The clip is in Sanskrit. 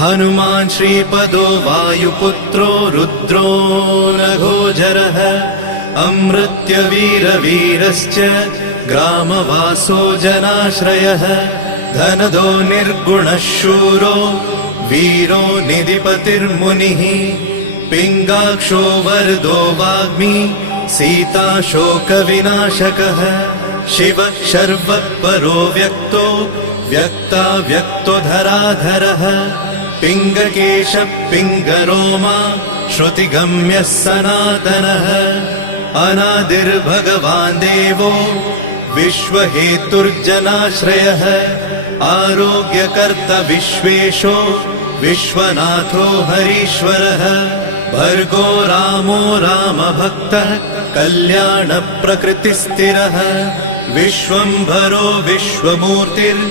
हनुमान् श्रीपदो वायुपुत्रो रुद्रो नघोजरः अमृत्यवीरवीरश्च ग्रामवासो जनाश्रयः धनदो निर्गुणः शूरो वीरो निधिपतिर्मुनिः पिङ्गाक्षो वरदो वाग्मी सीता शोकविनाशकः शिवः शर्वः परो व्यक्तो व्यक्तो धराधरः पिङ्गकेशः पिङ्गरोमा श्रुतिगम्यः सनातनः अनादिर्भगवान् देवो विश्वहेतुर्जनाश्रयः आरोग्यकर्ता विश्वेशो विश्वनाथो हरीश्वरः भर्गो रामो रामभक्तः कल्याणप्रकृतिस्थिरः विश्वम्भरो विश्वमूर्तिर्